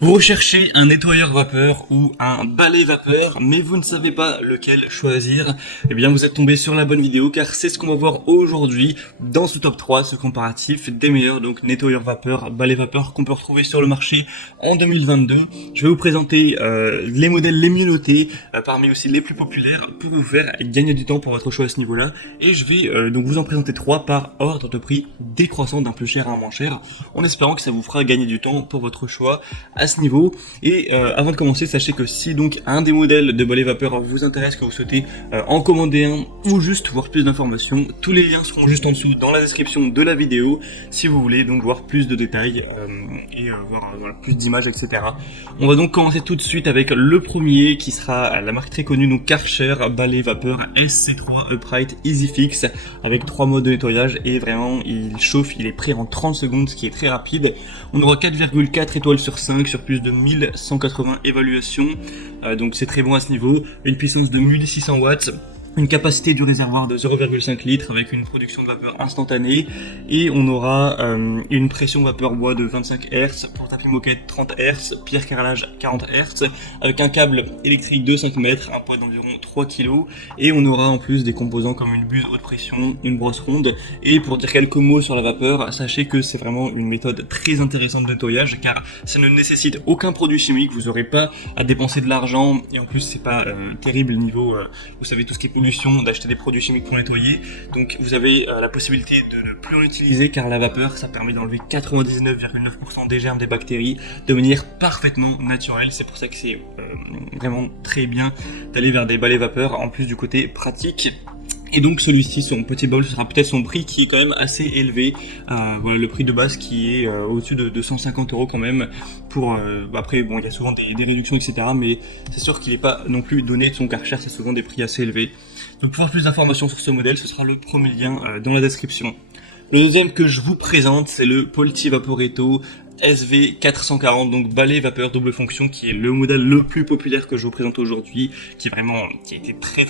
Vous recherchez un nettoyeur vapeur ou un balai vapeur, mais vous ne savez pas lequel choisir. Eh bien, vous êtes tombé sur la bonne vidéo, car c'est ce qu'on va voir aujourd'hui dans ce top 3, ce comparatif des meilleurs donc nettoyeurs vapeur, balai vapeur qu'on peut retrouver sur le marché en 2022. Je vais vous présenter les modèles les mieux notés, parmi aussi les plus populaires, pour vous faire gagner du temps pour votre choix à ce niveau-là. Et je vais donc vous en présenter 3 par ordre de prix décroissant d'un plus cher à un moins cher, en espérant que ça vous fera gagner du temps pour votre choix à ce niveau. Et avant de commencer, sachez que si donc un des modèles de balai vapeur vous intéresse, que vous souhaitez en commander un ou juste voir plus d'informations, tous les liens seront juste en dessous dans la description de la vidéo si vous voulez donc voir plus de détails et voir voilà, plus d'images, etc. On va donc commencer tout de suite avec le premier qui sera la marque très connue, donc Karcher balai vapeur SC3 Upright Easy Fix, avec 3 modes de nettoyage et vraiment il chauffe, il est prêt en 30 secondes, ce qui est très rapide. On aura 4,4 étoiles sur 5 sur plus de 1180 évaluations, donc c'est très bon à ce niveau. Une puissance de 1600 watts, une capacité du réservoir de 0,5 litres avec une production de vapeur instantanée, et on aura une pression vapeur bois de 25 Hz pour tapis moquette 30 Hz, pierre carrelage 40 Hz, avec un câble électrique de 5 mètres, un poids d'environ 3 kg, et on aura en plus des composants comme une buse haute pression, une brosse ronde. Et pour dire quelques mots sur la vapeur, sachez que c'est vraiment une méthode très intéressante de nettoyage, car ça ne nécessite aucun produit chimique, vous n'aurez pas à dépenser de l'argent, et en plus c'est pas terrible niveau, vous savez, tout ce qui est pollution, d'acheter des produits chimiques pour nettoyer. Donc vous avez la possibilité de ne plus en utiliser, car la vapeur ça permet d'enlever 99,9% des germes, des bactéries de manière parfaitement naturelle. C'est pour ça que c'est vraiment très bien d'aller vers des balais vapeur, en plus du côté pratique. Et donc celui-ci, son petit bol, ce sera peut-être son prix qui est quand même assez élevé. Voilà le prix de base qui est au-dessus de 250 € quand même. Pour après bon, il y a souvent des réductions, etc. Mais c'est sûr qu'il n'est pas non plus donné de son Karcher, c'est souvent des prix assez élevés. Donc pour avoir plus d'informations sur ce modèle, ce sera le premier lien dans la description. Le deuxième que je vous présente, c'est le Polti Vaporetto SV440, donc balai vapeur double fonction, qui est le modèle le plus populaire que je vous présente aujourd'hui, qui a été très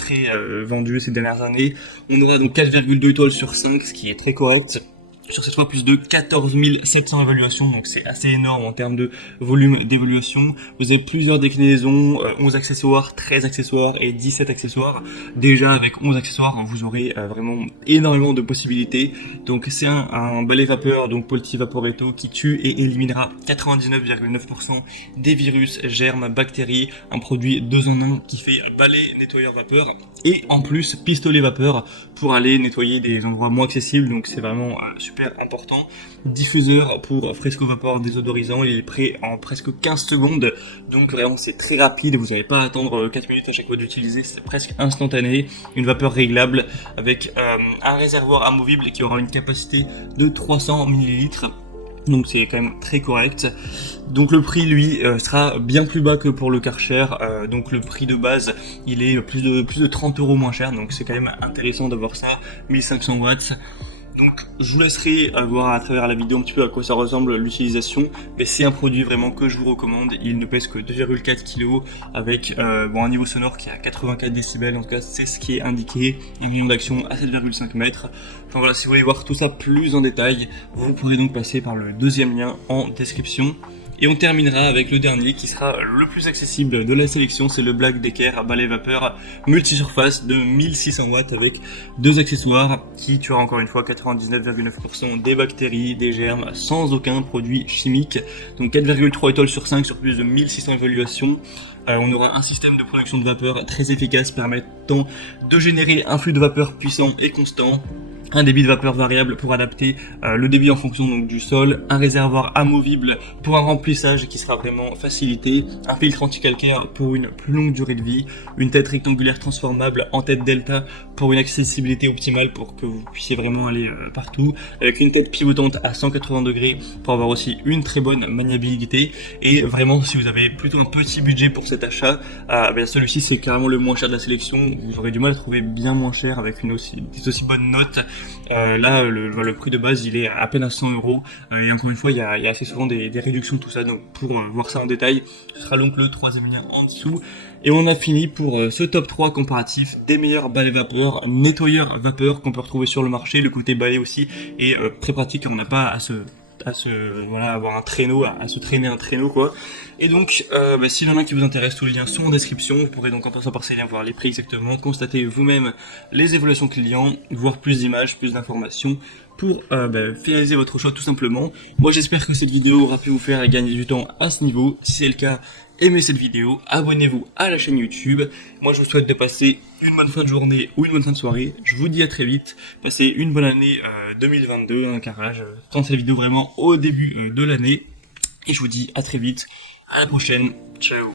vendu ces dernières années. On aura donc 4,2 étoiles sur 5, ce qui est très correct. Sur cette fois, plus de 14 700 évaluations, donc c'est assez énorme en termes de volume d'évaluation. Vous avez plusieurs déclinaisons, 11 accessoires, 13 accessoires et 17 accessoires. Déjà, avec 11 accessoires, vous aurez vraiment énormément de possibilités. Donc c'est un balai vapeur, donc Polti Vaporetto, qui tue et éliminera 99,9% des virus, germes, bactéries. Un produit 2 en 1 qui fait balai, nettoyeur vapeur, et en plus pistolet vapeur pour aller nettoyer des endroits moins accessibles. Donc c'est vraiment super important. Diffuseur pour Fresco Vapor désodorisant, il est prêt en presque 15 secondes, donc vraiment c'est très rapide, vous n'avez pas à attendre 4 minutes à chaque fois d'utiliser, c'est presque instantané. Une vapeur réglable avec un réservoir amovible qui aura une capacité de 300 ml, donc c'est quand même très correct. Donc le prix lui sera bien plus bas que pour le Karcher, donc le prix de base il est plus de 30 € moins cher, donc c'est quand même intéressant d'avoir ça. 1500 watts. Donc je vous laisserai voir à travers la vidéo un petit peu à quoi ça ressemble l'utilisation, mais c'est un produit vraiment que je vous recommande. Il ne pèse que 2,4 kg avec un niveau sonore qui est à 84 décibels, en tout cas c'est ce qui est indiqué, un rayon d'action à 7,5 mètres. Enfin voilà, si vous voulez voir tout ça plus en détail, vous pourrez donc passer par le deuxième lien en description. Et on terminera avec le dernier qui sera le plus accessible de la sélection, c'est le Black Decker balai vapeur multisurface de 1600 watts avec 2 accessoires qui tuera encore une fois 99,9% des bactéries, des germes, sans aucun produit chimique. Donc 4,3 étoiles sur 5 sur plus de 1600 évaluations. On aura un système de production de vapeur très efficace permettant de générer un flux de vapeur puissant et constant. Un débit de vapeur variable pour adapter le débit en fonction donc du sol, un réservoir amovible pour un remplissage qui sera vraiment facilité, un filtre anti-calcaire pour une plus longue durée de vie, une tête rectangulaire transformable en tête delta pour une accessibilité optimale pour que vous puissiez vraiment aller partout, avec une tête pivotante à 180 degrés pour avoir aussi une très bonne maniabilité. Et vraiment, si vous avez plutôt un petit budget pour cet achat, celui-ci c'est carrément le moins cher de la sélection. Vous aurez du mal à trouver bien moins cher avec des aussi bonnes notes. Là le prix de base il est à peine à 100 €, et encore une fois il y a assez souvent des réductions, tout ça. Donc pour voir ça en détail, ce sera donc le troisième lien en dessous. Et on a fini pour ce top 3 comparatif des meilleurs balais vapeur, nettoyeurs vapeur qu'on peut retrouver sur le marché. Le côté balai aussi est très pratique, on n'a pas voilà, avoir un traîneau, à se traîner un traîneau quoi. Et donc, s'il y en a un qui vous intéresse, tous les liens sont en description. Vous pourrez donc en passant par ces liens voir les prix exactement, constater vous-même les évaluations clients, voir plus d'images, plus d'informations pour finaliser votre choix tout simplement. Moi j'espère que cette vidéo aura pu vous faire gagner du temps à ce niveau. Si c'est le cas, aimez cette vidéo, abonnez-vous à la chaîne YouTube. Moi je vous souhaite de passer une bonne fin de journée ou une bonne fin de soirée. Je vous dis à très vite. Passez une bonne année 2022, hein, car là je tourne cette vidéo vraiment au début de l'année. Et je vous dis à très vite, à la prochaine, ciao.